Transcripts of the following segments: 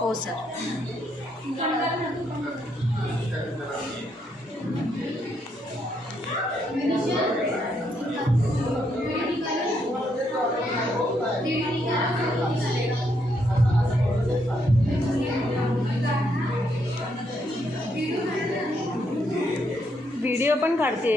हो sir. Video पण काढते.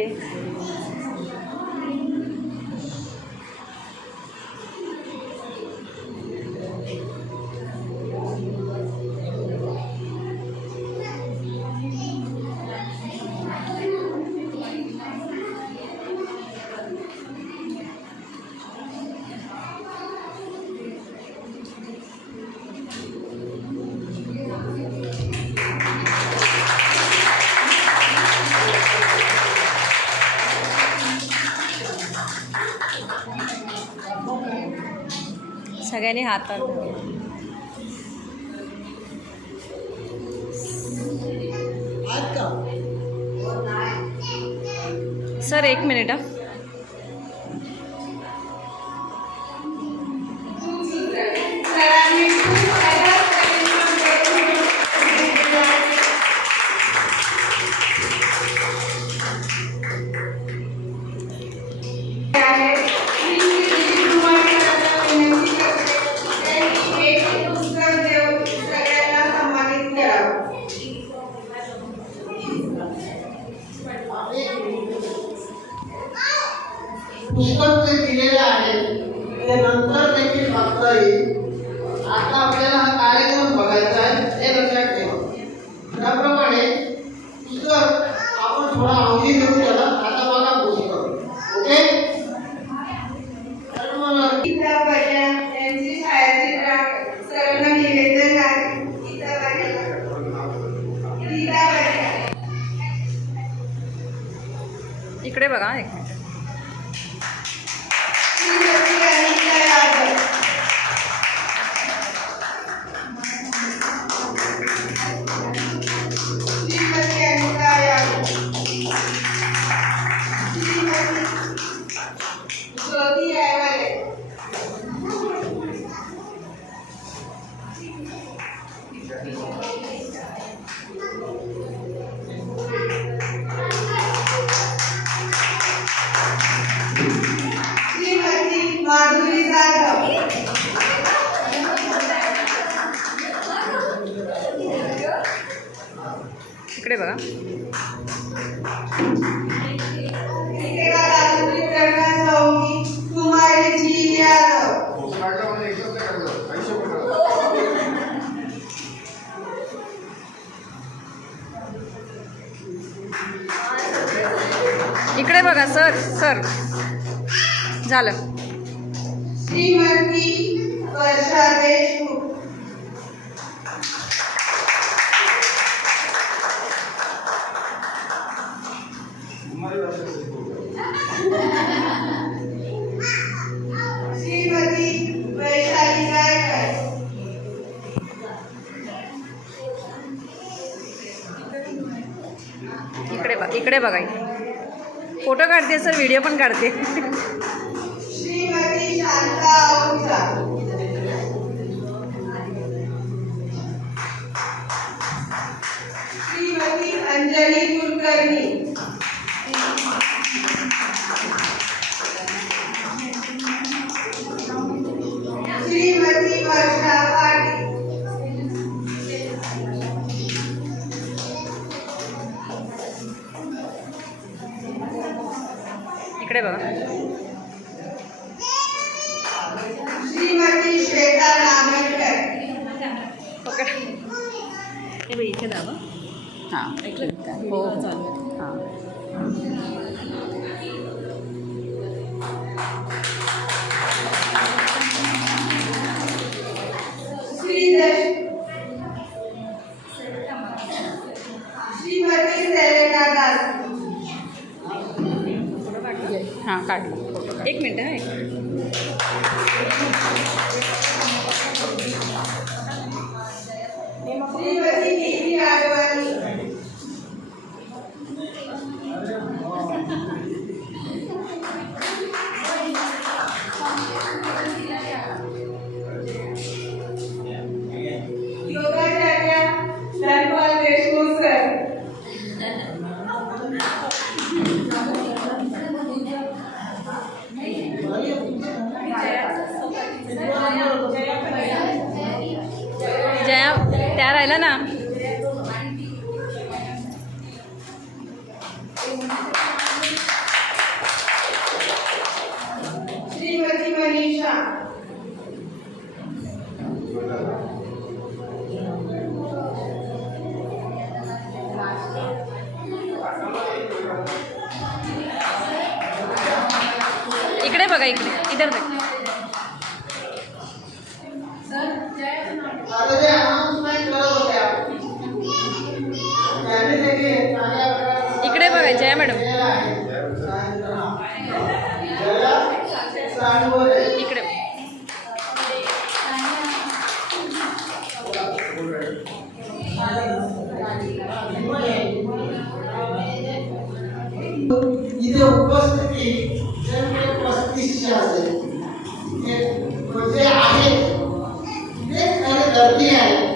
सगळ्यांनी हातात सर 1 मिनिट. पुस्तक जे दिलेले आहे ते नंतर देखील वाचता येईल. आता आपल्याला हा कार्यक्रम बघायचा आहे हे लक्षात ठेवा. त्याप्रमाणे पुस्तक आपण थोडा आवडी घेऊन त्याला आता बघा पुस्तक. ओके. गीता बजाज यांची छायाचित्र सर्वांना निवेदन आहे. गीता बजाज इकडे बघा. 1 मिनिट. माधुरी जाधव. इकडे बघा. कुमारी जी यादव. इकडे बघा सर. सर झालं. श्रीमती वर्षा देशमुख. श्रीमती वैशाली गायकर. इकडे बघा. फोटो काढते सर. व्हिडिओ पण काढते. श्रीमती शांता आहुजा. श्रीमती अंजली कुलकर्णी. श्रीमती वर्षा पाटील. इकडे बघा. श्रीमती श्वेता नागरकर. इथे दाबा. हां हो चालेल. हां श्रीमती सेरेना दास. हां काढलं. 1 मिनिट. श्रीमती नीती आडवाणी. पाहिलं ना. श्रीमती मनीषा. इकडे बघा, इकडे इधर बघा. आता जे अनाउन्समेंट करत होत्या त्यांनी देखील चांगल्या प्रकारे इकडे बघा, जया मॅडम केलेलं आहे. जया सांगोले. इकडे. इथे उपस्थिती जवळजवळ 35ची असेल. म्हणजे आहे ते खरे गर्दी आहे.